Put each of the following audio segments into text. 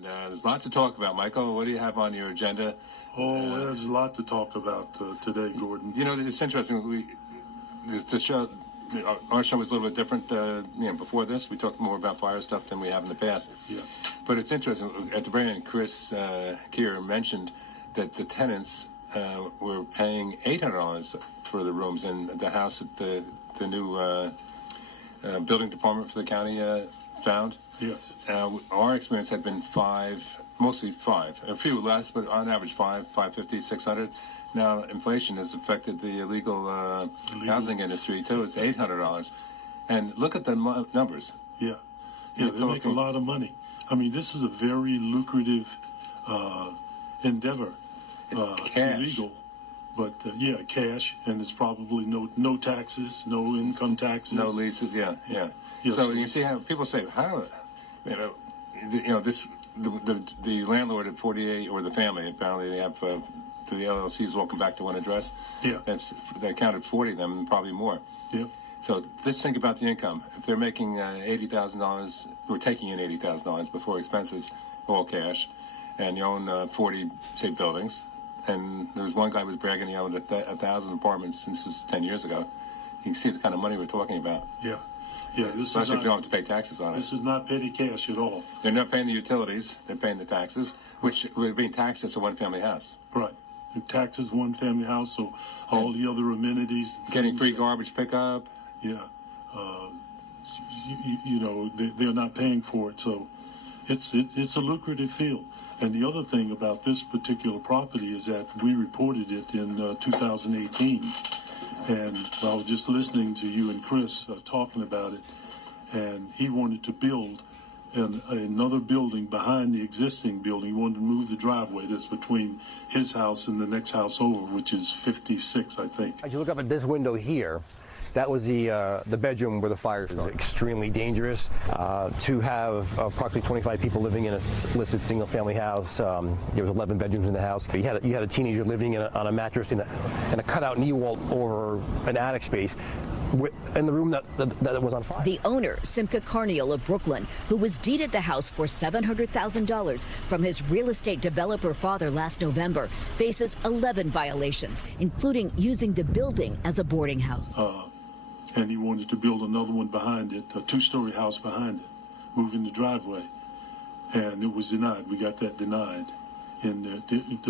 And there's a lot to talk about. Michael, what do you have on your agenda? There's a lot to talk about today, Gordon. You know, it's interesting. The show, our show was a little bit different. Before this, we talked more about fire stuff than we have in the past. Yes. But it's interesting. At the very end, Chris Keir mentioned that the tenants were paying $800 for the rooms in the house that the new building department for the county found. Yes. Our experience had been mostly five, a few less, but on average $550, $600. Now inflation has affected the illegal housing industry too. It's $800, and look at the numbers. Yeah, they make a lot of money. I mean, this is a very lucrative endeavor. It's cash. Illegal, but cash, and it's probably no taxes, no income taxes, no leases. Yeah. Yes, so you see how people say, how, the landlord at 48 or the family, apparently they have the LLCs all come back to one address. Yeah. They counted 40 of them, probably more. Yeah. So let's think about the income. If they're making $80,000, we're taking in $80,000 before expenses, all cash, and you own 40, say, buildings, and there was one guy who was bragging he owned 1,000 apartments since this is 10 years ago. You can see the kind of money we're talking about. Yeah. Especially if you don't have to pay taxes on it. This is not petty cash at all. They're not paying the utilities. They're paying the taxes, which would be taxed as a one-family house. Right. Taxes, one-family house, so all the other amenities. Getting free garbage pickup. Yeah. They're not paying for it, so it's a lucrative field. And the other thing about this particular property is that we reported it in 2018. And I was just listening to you and Chris talking about it, and he wanted to build another building behind the existing building. He wanted to move the driveway that's between his house and the next house over, which is 56, I think. As you look up at this window here, that was the bedroom where the fire started. It was extremely dangerous to have approximately 25 people living in a listed single-family house. There was 11 bedrooms in the house. But you had a teenager living on a mattress in a cutout knee wall over an attic space in the room that was on fire. The owner, Simca Carniel of Brooklyn, who was deeded the house for $700,000 from his real estate developer father last November, faces 11 violations, including using the building as a boarding house. And he wanted to build another one behind it, a two-story house behind it, moving the driveway. And it was denied. We got that denied. And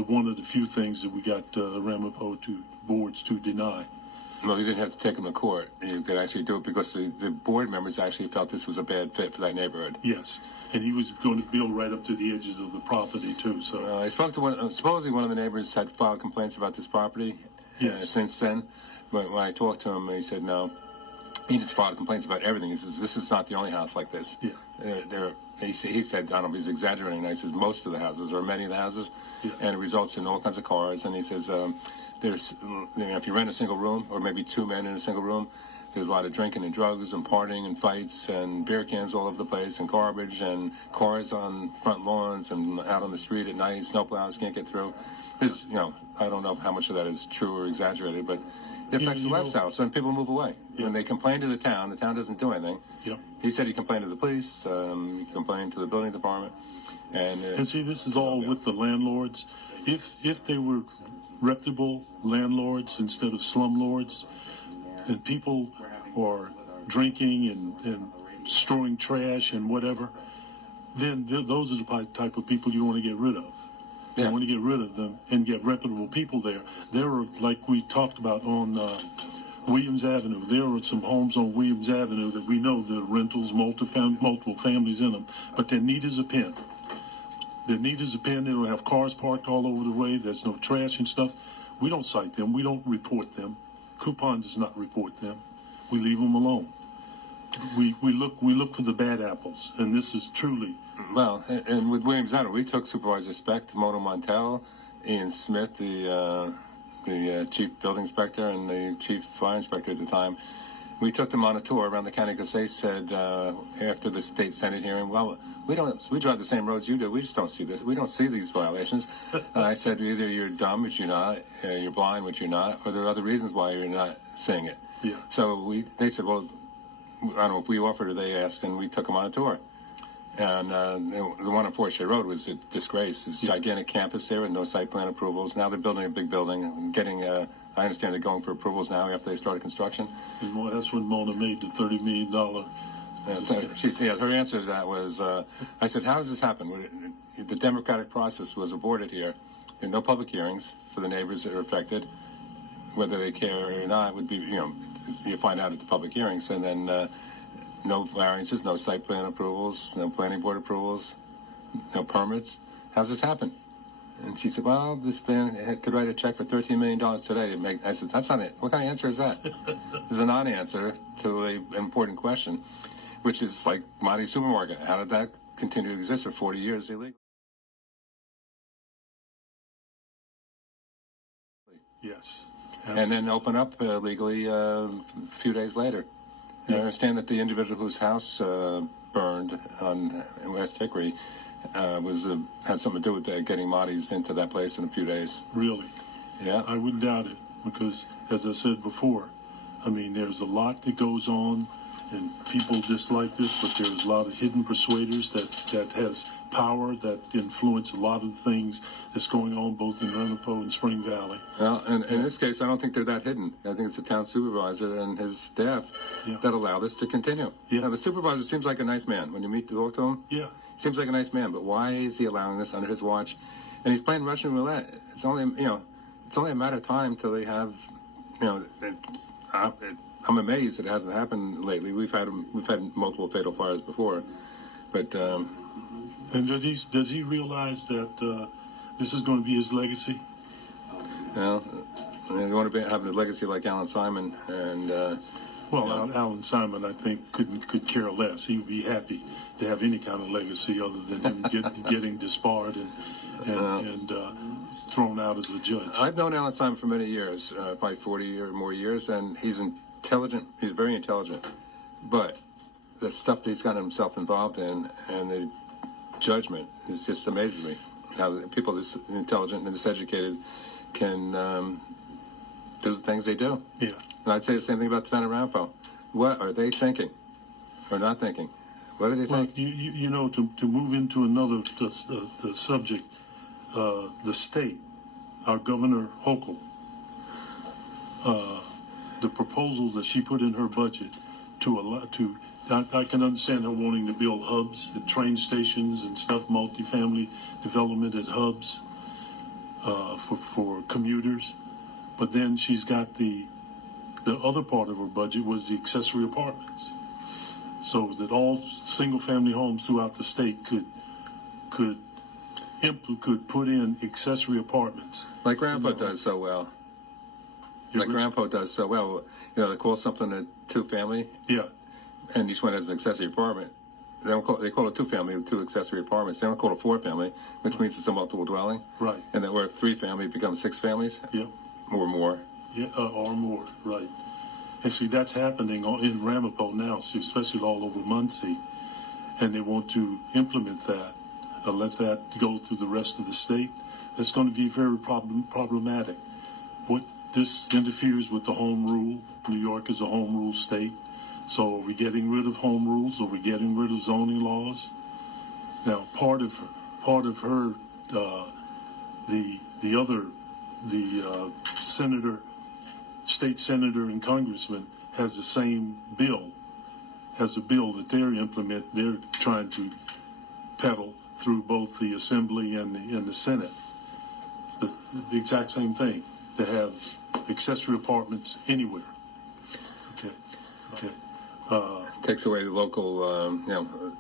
one of the few things that we got Ramapo boards to deny. Well, you didn't have to take them to court. You could actually do it because the board members actually felt this was a bad fit for that neighborhood. Yes, and he was going to build right up to the edges of the property, too. So I spoke to supposedly one of the neighbors had filed complaints about this property since then. But when I talked to him, he said no. He just filed complaints about everything. He says, this is not the only house like this. Yeah. He said, I don't know if he's exaggerating. He says most of the houses, or many of the houses, and it results in all kinds of cars. And he says, if you rent a single room, or maybe two men in a single room, there's a lot of drinking and drugs and partying and fights and beer cans all over the place and garbage and cars on front lawns and out on the street at night. Snowplows can't get through. I don't know how much of that is true or exaggerated, but it affects the lifestyle. So people move away. When they complain to the town doesn't do anything. He said he complained to the police, he complained to the building department. And see, this is all with the landlords. If they were reputable landlords instead of slumlords, and people are drinking and storing trash and whatever, then those are the type of people you want to get rid of. You want to get rid of them and get reputable people there. There are, like we talked about on Williams Avenue, there are some homes on Williams Avenue that we know there are rentals, multiple families in them, but they're neat as a pin. They're neat as a pin. They don't have cars parked all over the way. There's no trash and stuff. We don't cite them. We don't report them. Coupon does not report them. We leave them alone. We look for the bad apples, and this is truly. Well, and with Williams Avenue, we took Supervisor Specht, Mona Montel, Ian Smith, the chief building inspector, and the chief fire inspector at the time. We took them on a tour around the county because they said after the state senate hearing, well, we drive the same roads you do. We just don't see this. We don't see these violations. I said either you're dumb, which you're not, you're blind, which you're not, or there are other reasons why you're not seeing it. Yeah. So they said, well, I don't know if we offered or they asked, and we took them on a tour. And the one on Forest Road was a disgrace. It's a gigantic campus there with no site plan approvals. Now they're building a big building and getting, I understand they're going for approvals now after they started construction. And that's when Mona made the $30 million. Her answer to that was, I said, how does this happen? The democratic process was aborted here. There are no public hearings for the neighbors that are affected. Whether they care or not would be, you find out at the public hearings. And then no variances, no site plan approvals, no planning board approvals, no permits. How's this happen? And she said, well, this man could write a check for $13 million today to make. I said, that's not it. What kind of answer is that? It's a non-answer to an important question, which is like Monty Supermarket. How did that continue to exist for 40 years illegally? Yes. Absolutely. And then open up legally a few days later. I understand that the individual whose house burned in West Hickory had something to do with getting Monty's into that place in a few days. Really? Yeah. I wouldn't doubt it because, as I said before, I mean, there's a lot that goes on, and people dislike this, but there's a lot of hidden persuaders that has power that influence a lot of the things that's going on both in Ramapo and Spring Valley. Well, and in this case, I don't think they're that hidden. I think it's the town supervisor and his staff that allow this to continue. Yeah. Now, the supervisor seems like a nice man. When you talk to him, yeah, seems like a nice man. But why is he allowing this under his watch? And he's playing Russian roulette. It's only a matter of time till they have, I'm amazed it hasn't happened lately. We've had multiple fatal fires before, but. And does he realize that this is going to be his legacy? Well, they want to have a legacy like Alan Simon, and Alan Simon, I think, could care less. He would be happy to have any kind of legacy other than him getting disbarred and thrown out as a judge. I've known Alan Simon for many years, probably 40 or more years, and he's intelligent. He's very intelligent, but the stuff that he's gotten himself involved in and the judgment is just amazes me. How people this intelligent and this educated can do the things they do. Yeah. And I'd say the same thing about the town of Ramapo. What are they thinking or not thinking? What do they think? To move into another the subject, the state, our Governor Hochul, the proposal that she put in her budget I can understand her wanting to build hubs at train stations and stuff, multifamily development at hubs for commuters. But then she's got the other part of her budget was the accessory apartments, so that all single-family homes throughout the state could put in accessory apartments. Like Grandpa does so well. Like Grandpa does so well. They call something a two-family. Yeah. And each one has an accessory apartment. They call it two-family with two accessory apartments. They don't call it four-family, which means it's a multiple dwelling. Right. And then where three-family becomes six families. Yeah. Or more. Yeah, or more. Right. And see, that's happening in Ramapo now, especially all over Muncie, and they want to implement that, let that go through the rest of the state. That's going to be very problematic. This interferes with the home rule. New York is a home rule state. So are we getting rid of home rules? Are we getting rid of zoning laws? Now, part of her, the state senator and congressman has the same bill, has a bill that they're trying to peddle through both the Assembly and the Senate. The exact same thing, to have accessory apartments anywhere. Okay. Takes away the local,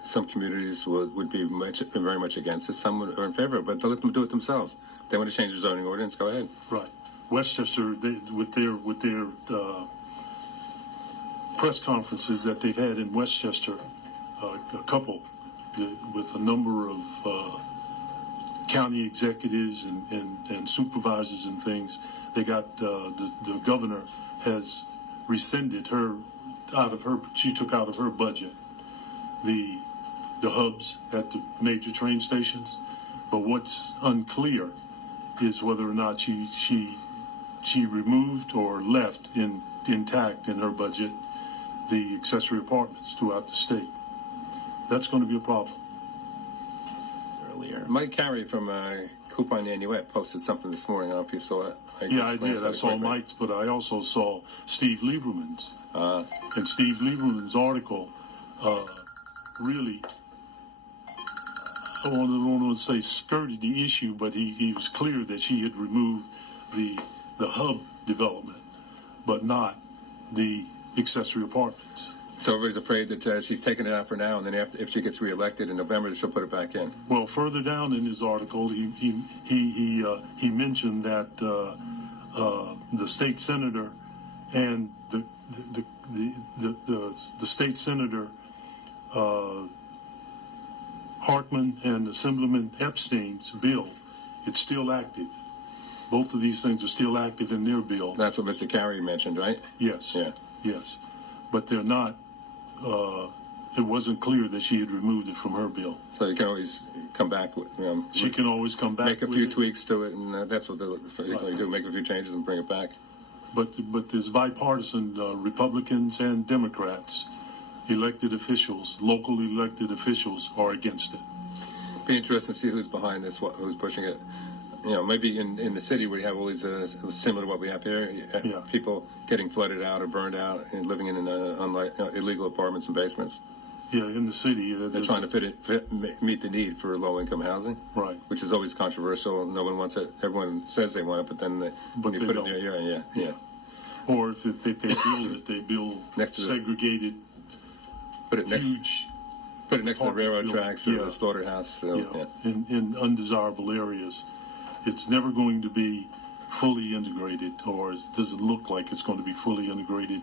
some communities would be very much against it. Some are in favor of it, but they'll let them do it themselves. If they want to change the zoning ordinance, go ahead. Right. Westchester, with their press conferences that they've had in Westchester, a couple, with a number of county executives and supervisors and things, they got the governor has rescinded she took out of her budget the hubs at the major train stations. But what's unclear is whether or not she removed or left intact in her budget the accessory apartments throughout the state. That's going to be a problem. earlier. Mike Carey from Coupon Nanuet posted something this morning. I don't know if you saw it. Yeah, I did. I saw Mike's, but I also saw Steve Lieberman's. And Steve Lieberman's article really, I don't want to say skirted the issue, but he was clear that she had removed the hub development, but not the accessory apartments. So everybody's afraid that she's taking it out for now, and then if she gets reelected in November, she'll put it back in. Well, further down in his article, he mentioned that the state senator and the state senator Hartman and Assemblyman Epstein's bill, it's still active. Both of these things are still active in their bill. That's what Mr. Carey mentioned, right? Yes. Yeah. Yes. But they're not, it wasn't clear that she had removed it from her bill. So you can always come back with, She can always come back make a with few it. tweaks to it, and that's what they do, make a few changes and bring it back. But there's bipartisan Republicans and Democrats, elected officials, local elected officials are against it. Be interesting to see who's behind this, who's pushing it. Maybe in the city where you have all these similar to what we have here, people getting flooded out or burned out and living in illegal apartments and basements. Yeah, in the city. They're trying to meet the need for low-income housing, right? Which is always controversial. No one wants it. Everyone says they want it, but then when you put it there, yeah. Or if they build it, they build next to segregated, put it next to the railroad tracks or the slaughterhouse. So, in undesirable areas. It's never going to be fully integrated, or it doesn't look like it's going to be fully integrated,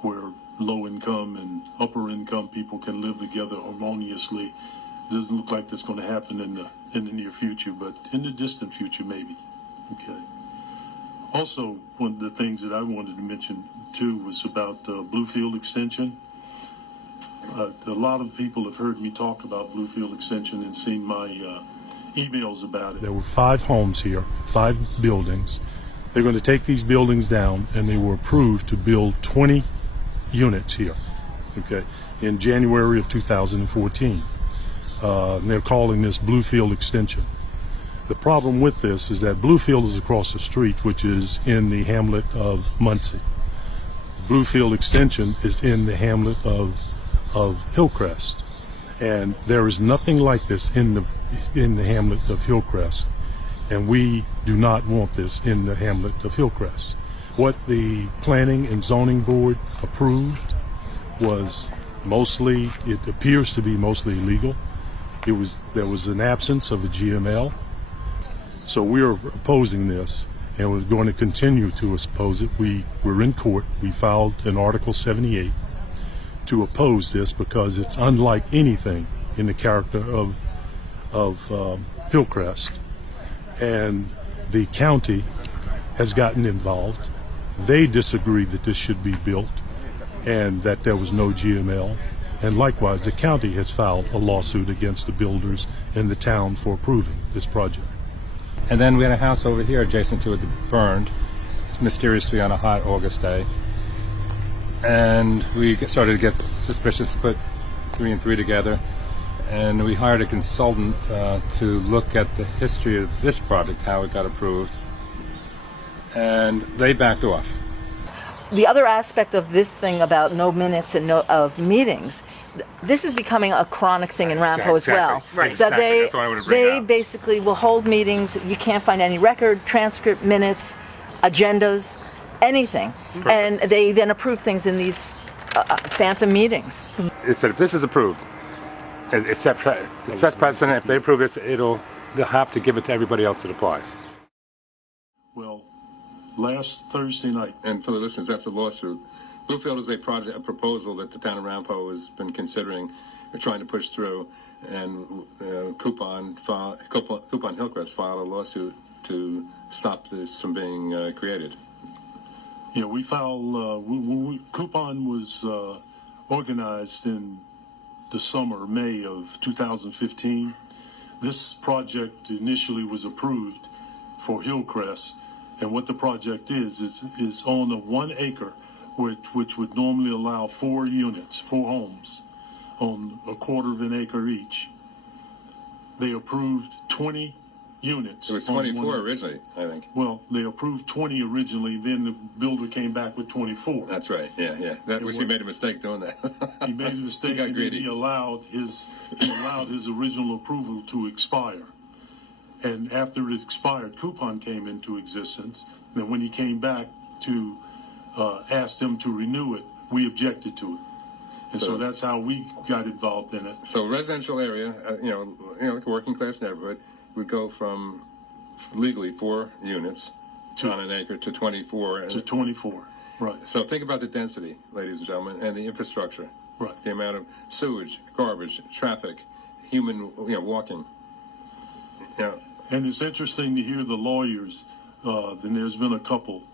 where low-income and upper-income people can live together harmoniously. It doesn't look like that's going to happen in the near future, but in the distant future, maybe. Okay. Also, one of the things that I wanted to mention too was about Bluefield Extension. A lot of people have heard me talk about Bluefield Extension and seen my emails about it. There were 5 homes here, 5 buildings. They're going to take these buildings down, and they were approved to build 20 units here, okay, in January of 2014. And they're calling this Bluefield Extension. The problem with this is that Bluefield is across the street, which is in the hamlet of Muncie. Bluefield Extension is in the hamlet of Hillcrest. And there is nothing like this in the hamlet of Hillcrest, and we do not want this in the hamlet of Hillcrest. What the Planning and Zoning Board approved was it appears to be mostly illegal. There was an absence of a GML, so we are opposing this, and we're going to continue to oppose it. We're in court. We filed an Article 78 to oppose this because it's unlike anything in the character of Hillcrest, and the county has gotten involved. They disagree that this should be built and that there was no GML, and likewise the county has filed a lawsuit against the builders in the town for approving this project. And then we had a house over here adjacent to it that burned mysteriously on a hot August day. And we started to get suspicious, put 3 and 3 together, and we hired a consultant to look at the history of this project, how it got approved, and they backed off. The other aspect of this thing about no minutes and of meetings, this is becoming a chronic thing in Rampo as well. Right. That That's what I would bring they up. basically will hold meetings. You can't find any record, transcript, minutes, agendas, anything, and they then approve things in these phantom meetings. It said if this is approved, it sets precedent. If they approve this, they'll have to give it to everybody else that applies. Well, last Thursday night. And for the listeners, that's a lawsuit. Bluefield is a proposal that the town of Rampo has been considering, trying to push through, and Coupon Hillcrest filed a lawsuit to stop this from being created. Yeah, we filed. Coupon was organized in the summer, May of 2015. This project initially was approved for Hillcrest. And what the project is on a 1 acre, which would normally allow 4 units, 4 homes, on a quarter of an acre each. They approved 20 units. It was on 24 one- originally, I think. Well, they approved 20 originally, then the builder came back with 24. That's right. Yeah. That was he made a mistake doing that. He made a mistake, He got and then greedy. he allowed his original approval to expire. And after it expired, coupon came into existence. Then when he came back to ask them to renew it, we objected to it. And so that's how we got involved in it. So residential area, like a working class neighborhood, would go from legally 4 units on an acre to 24. To 24, right. So think about the density, ladies and gentlemen, and the infrastructure. Right. The amount of sewage, garbage, traffic, human, walking. And it's interesting to hear the lawyers, then there's been a couple,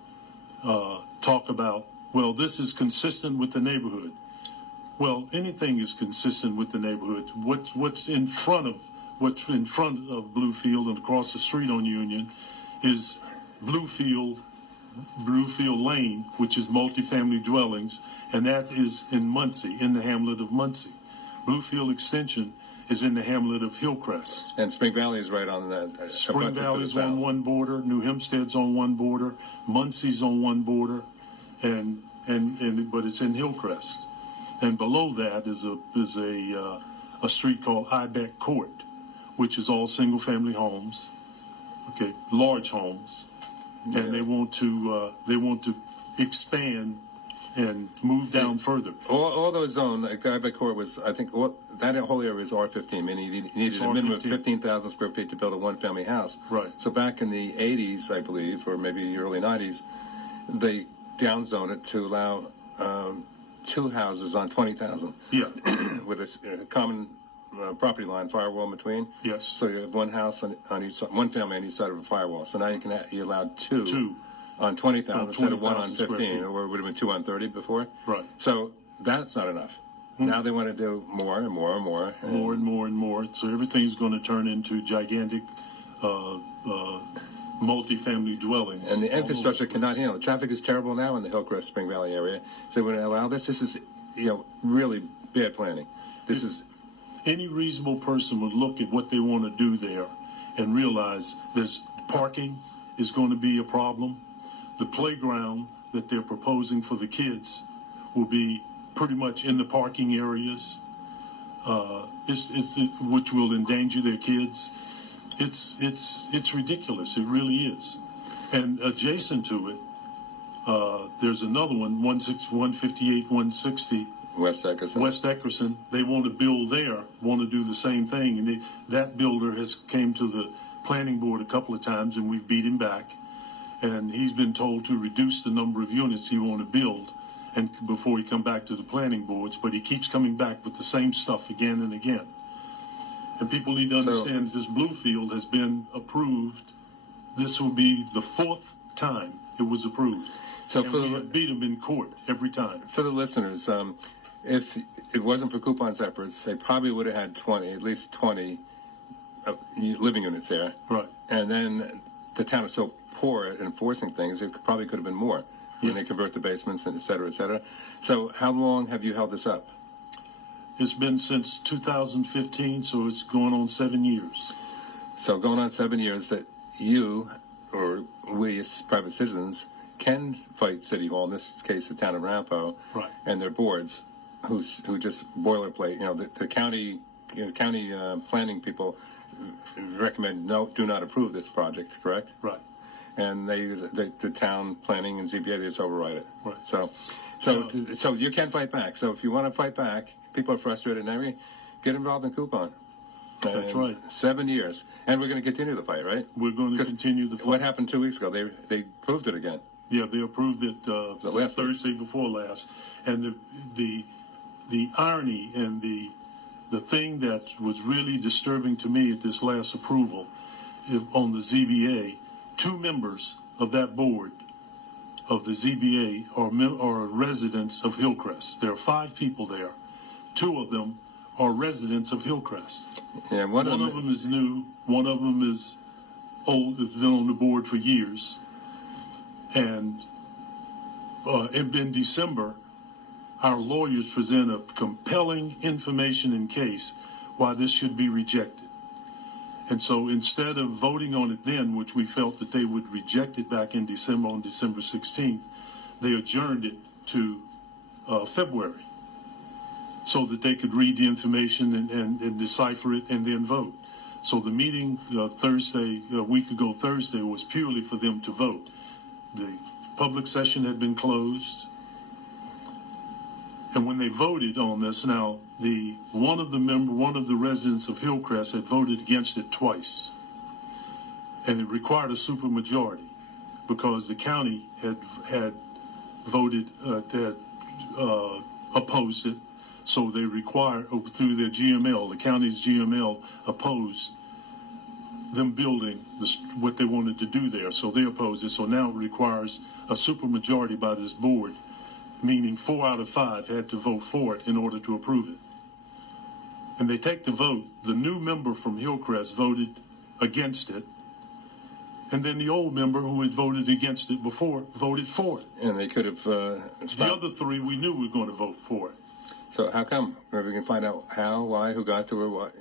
talk about, well, this is consistent with the neighborhood. Well, anything is consistent with the neighborhood. What's in front of Bluefield and across the street on Union is Bluefield Lane, which is multifamily dwellings, and that is in Muncie, in the hamlet of Muncie. Bluefield Extension is in the hamlet of Hillcrest. And Spring Valley is right on that. Spring Valley's on one border, New Hempstead's on one border, Muncie's on one border, but it's in Hillcrest. And below that is a street called Ibeck Court, which is all single-family homes, large homes, and they want to expand and move down further. All those zones, like Ibeck Court was, I think, that whole area was R15, meaning you needed a minimum of 15,000 square feet to build a one-family house. Right. So back in the 80s, I believe, or maybe the early 90s, they downzoned it to allow 2 houses on 20,000. Yeah. With a common property line, firewall in between. Yes. So you have one house on each side, one family on each side of a firewall. So now you allowed two on 20,000 instead of 1 on 15, or it would have been 2 on 30 before. Right. So that's not enough. Now they want to do more and more and more. More and more and more. So everything's going to turn into gigantic multifamily dwellings. And the infrastructure cannot handle it. Traffic is terrible now in the Hillcrest Spring Valley area. So when they allow this is, really bad planning. This is. Any reasonable person would look at what they want to do there and realize there's parking is going to be a problem. The playground that they're proposing for the kids will be pretty much in the parking areas, which will endanger their kids. It's ridiculous. It really is. And adjacent to it, there's another one, 158, 160. West Eckerson. They want to build there, want to do the same thing. And that builder has came to the planning board a couple of times, and we've beat him back. And he's been told to reduce the number of units he want to build and before he come back to the planning boards. But he keeps coming back with the same stuff again and again. And people need to understand this Bluefield has been approved. This will be the 4th time it was approved. So and we have beat them in court every time. For the listeners, if it wasn't for Coupon's efforts, they probably would have had at least 20 living units there. Right. And then the town is so poor at enforcing things, it probably could have been more. Yeah. And they convert the basements, and et cetera, et cetera. So how long have you held this up? It's been since 2015, so it's going on 7 years. So going on 7 years that you, or we as private citizens, can fight City Hall, in this case the town of Rampo, right, and their boards, who just boilerplate. The county planning people recommend do not approve this project, correct? Right. And they use the town planning and ZBA, they just override it. Right. So you can fight back. So if you want to fight back, people are frustrated and everything, get involved in Coupon. That's right. 7 years, and we're going to continue the fight, right? We're going to continue the fight. What happened 2 weeks ago? They proved it again. Yeah, they approved it the last Thursday before last, and the irony and the thing that was really disturbing to me at this last approval on the ZBA, 2 members of that board of the ZBA are residents of Hillcrest. There are 5 people there. 2 of them are residents of Hillcrest. Yeah, one of them is new. One of them is old. Has been on the board for years. And in December, our lawyers present a compelling information and case why this should be rejected. And so instead of voting on it then, which we felt that they would reject it back in December, on December 16th, they adjourned it to February so that they could read the information and decipher it and then vote. So the meeting Thursday, a week ago Thursday, was purely for them to vote. The public session had been closed. And when they voted on this, now one of the residents of Hillcrest had voted against it twice, and it required a supermajority because the county had voted opposed it. So they required, through their GML, the county's GML opposed them building what they wanted to do there. So they opposed it. So now it requires a supermajority by this board, meaning 4 out of 5 had to vote for it in order to approve it. And they take the vote. The new member from Hillcrest voted against it. And then the old member who had voted against it before voted for it. And they could have stopped. The other 3 we knew were going to vote for it. So how come? Maybe we can find out how, why, who got to her, what,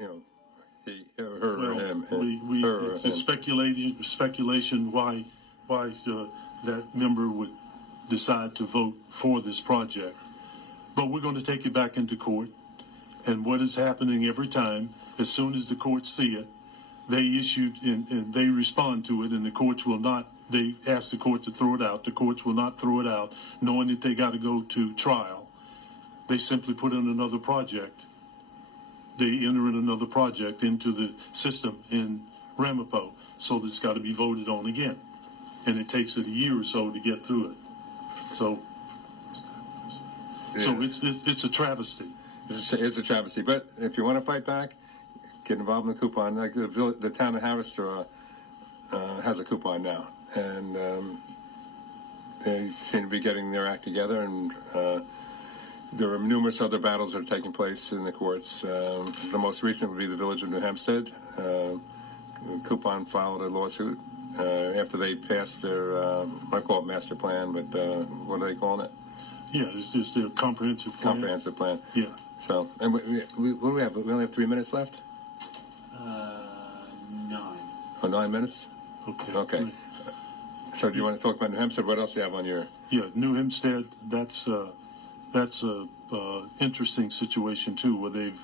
he, her, or him. It's speculation why that member would decide to vote for this project. But we're going to take it back into court. And what is happening every time, as soon as the courts see it, they issued and they respond to it, and the courts will not. They ask the court to throw it out. The courts will not throw it out, knowing that they got to go to trial. They simply put in another project. They enter in another project into the system in Ramapo, so it's got to be voted on again, and it takes it a year or so to get through it. So it's a travesty. It's a travesty. But if you want to fight back, get involved in the coupon. Like the town of Haverstraw has a coupon now, and they seem to be getting their act together. And there are numerous other battles that are taking place in the courts. The most recent would be the Village of New Hempstead. Coupon filed a lawsuit after they passed their, I call it master plan, but what are they calling it? Yeah, it's just their comprehensive plan. Comprehensive plan. Yeah. So, and what do we have? We only have 3 minutes left? 9. Oh, 9 minutes? Okay. Great. So do you want to talk about New Hempstead? What else do you have on your... Yeah, New Hempstead, that's a interesting situation too, where they've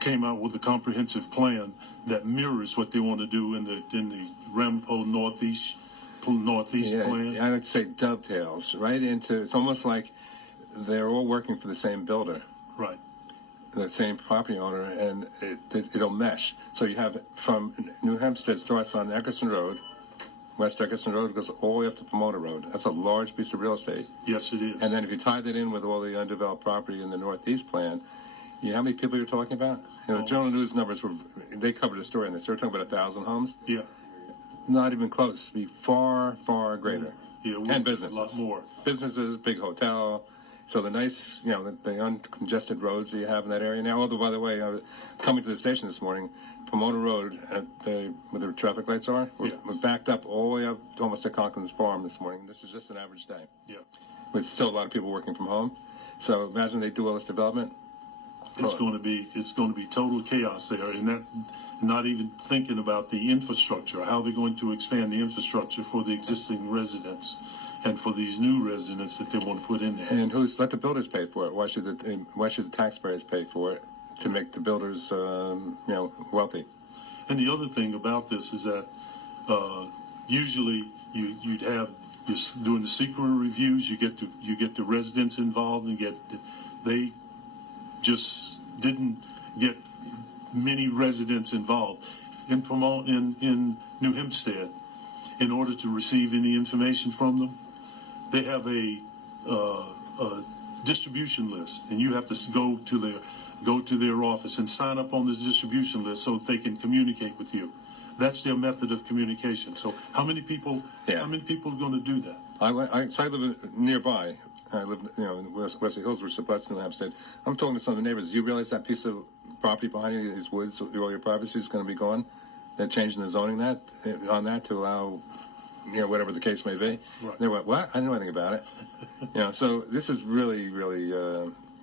came out with a comprehensive plan that mirrors what they want to do in the Ramapo Northeast plan. I would say dovetails right into. It's almost like they're all working for the same builder, Right. the same property owner, and it'll mesh. So you have from New Hempstead starts on Eckerson Road. West Eckerson Road goes all the way up to Pomona Road. That's a large piece of real estate. Yes, it is. And then if you tie that in with all the undeveloped property in the Northeast plan, you know how many people you're talking about? The Journal News numbers they covered a story on this. They were talking about 1,000 homes. Yeah. Not even close. Be far, far greater. Yeah. And businesses. A lot more. Businesses, big hotel. So the nice, the uncongested roads that you have in that area. Now, although, by the way, coming to the station this morning, Pomona Road, where the traffic lights are, we're backed up all the way up to almost to Conklin's Farm this morning. This is just an average day. Yeah. With still a lot of people working from home. So imagine they do all this development. It's going to be total chaos there, and that not even thinking about the infrastructure, how they're going to expand the infrastructure for the existing residents and for these new residents that they want to put in there. And let the builders pay for it? Why should the taxpayers pay for it to make the builders, wealthy? And the other thing about this is that usually you'd have doing the secret reviews, you get the residents involved and they just didn't get many residents involved in New Hempstead. In order to receive any information from them, they have a distribution list, and you have to go to their office and sign up on this distribution list so that they can communicate with you. That's their method of communication. So how many people are going to do that? I live nearby. I live, in Wesley Hills, which abuts New Hempstead. I'm talking to some of the neighbors. Do you realize that piece of property behind you, these woods, all your privacy is going to be gone? They're changing the zoning on that to allow, whatever the case may be. Right. They went, what? I didn't know anything about it. So this is really, really,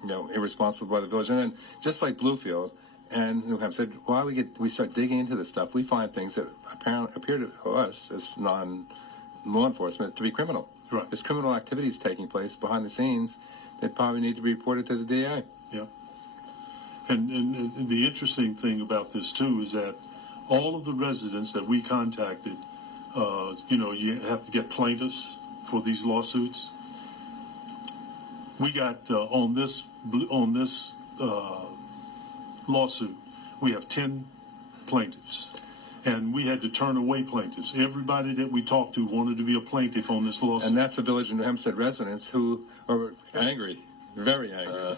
irresponsible by the village. And then just like Bluefield, And New Hampshire said, while we start digging into this stuff, we find things that apparently appear to us as non-law enforcement to be criminal. Right. There's criminal activities taking place behind the scenes that probably need to be reported to the DA. Yeah. And the interesting thing about this too is that all of the residents that we contacted, you have to get plaintiffs for these lawsuits. We got on this lawsuit, we have 10 plaintiffs, and we had to turn away plaintiffs. Everybody that we talked to wanted to be a plaintiff on this lawsuit. And that's the Village of New Hampstead residents who are angry, very angry.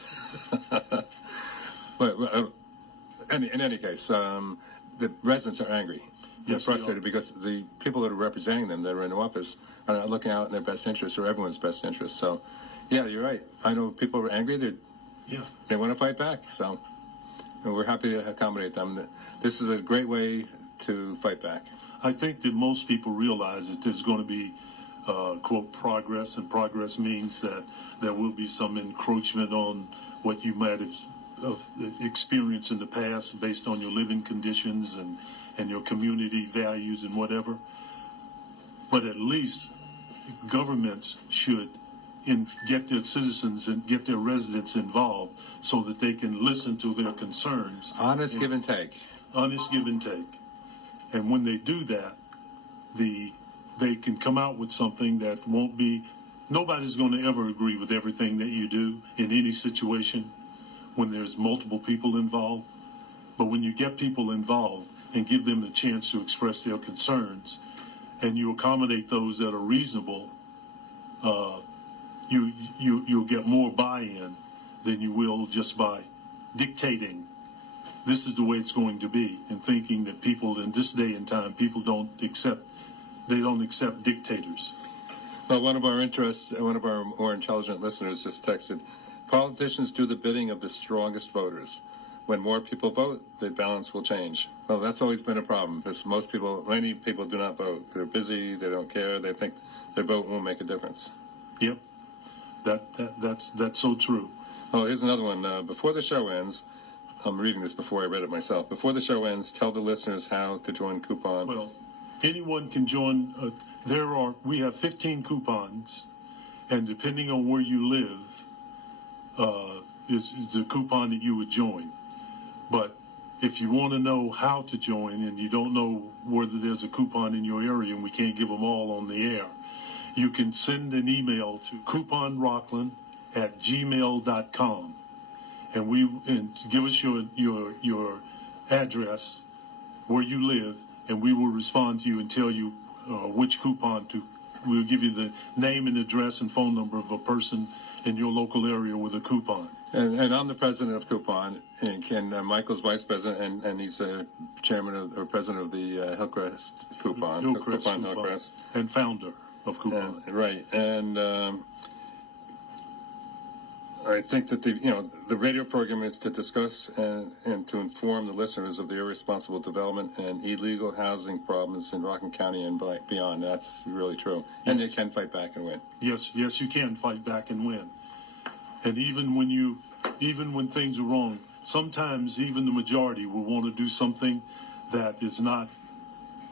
But in any case, the residents are angry. They're frustrated because the people that are representing them, that are in office, are not looking out in their best interest or everyone's best interest. So, yeah, you're right. I know people are angry. They want to fight back. So, and we're happy to accommodate them. This is a great way to fight back. I think that most people realize that there's going to be, quote, progress, and progress means that there will be some encroachment on what you might have experienced in the past based on your living conditions and your community values and whatever. But at least governments should get their citizens and get their residents involved so that they can listen to their concerns. Honest give and take. Honest give and take. And when they do that, they can come out with something that won't be, nobody's going to ever agree with everything that you do in any situation when there's multiple people involved. But when you get people involved and give them the chance to express their concerns, and you accommodate those that are reasonable, you'll get more buy-in than you will just by dictating this is the way it's going to be, and thinking that people in this day and time, people don't accept dictators. Well, one of our more intelligent listeners just texted, politicians do the bidding of the strongest voters. When more people vote, the balance will change. Well, that's always been a problem, because many people do not vote. They're busy, they don't care, they think their vote won't make a difference. Yep, that's so true. Oh, here's another one. Before the show ends, I'm reading this before I read it myself. Before the show ends, tell the listeners how to join Coupon. Well, anyone can join. We have 15 coupons, and depending on where you live, is the coupon that you would join. But if you want to know how to join and you don't know whether there's a coupon in your area, and we can't give them all on the air, you can send an email to couponrockland@gmail.com, and give us your address, where you live, and we will respond to you and tell you which coupon to. We'll give you the name and address and phone number of a person in your local area with a coupon. And I'm the president of Coupon, and Michael's vice president, and he's chairman or president of the Hillcrest Coupon. Hillcrest. And founder of Coupon. Right. And I think that the radio program is to discuss and to inform the listeners of the irresponsible development and illegal housing problems in Rockland County and beyond. That's really true. And you can fight back and win. Yes, you can fight back and win. And even when things are wrong, sometimes even the majority will want to do something that is not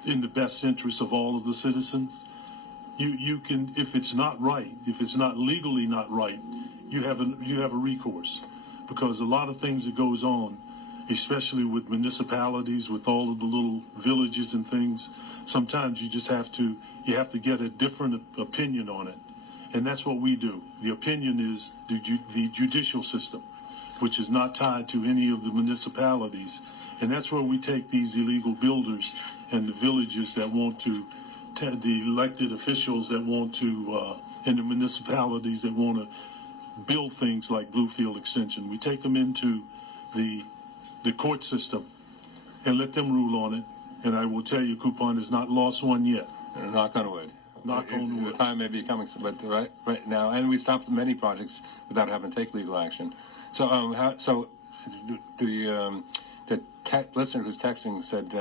in the best interest of all of the citizens. You can, if it's not right, if it's not legally not right, you have a recourse, because a lot of things that goes on, especially with municipalities, with all of the little villages and things, sometimes you have to get a different opinion on it. And that's what we do. The opinion is the judicial system, which is not tied to any of the municipalities. And that's where we take these illegal builders and the villages that want to, the elected officials that want to, and the municipalities that want to build things like Bluefield Extension. We take them into the court system and let them rule on it. And I will tell you, Coupon has not lost one yet. Knock on wood. Knock on wood. The time may be coming, but right now, and we stopped many projects without having to take legal action. So, the listener who's texting said,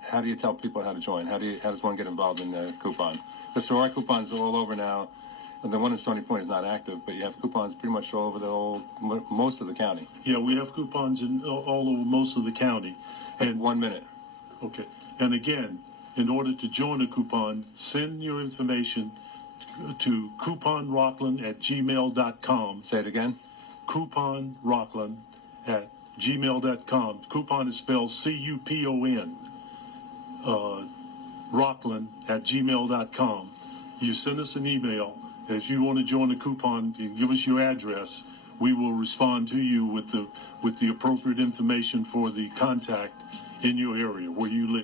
how do you tell people how to join? How does one get involved in Coupon? Because there are coupons all over now, And the one in Stony Point is not active, but you have coupons pretty much all over the whole, most of the county. Yeah, we have coupons in all over most of the county. And 1 minute. okay. And again, in order to join a coupon, send your information to couponrockland@gmail.com. Say it again. couponrockland@gmail.com. Coupon is spelled CUPON. Rockland@gmail.com. You send us an email. If you want to join the coupon, you give us your address. We will respond to you with the appropriate information for the contact in your area where you live.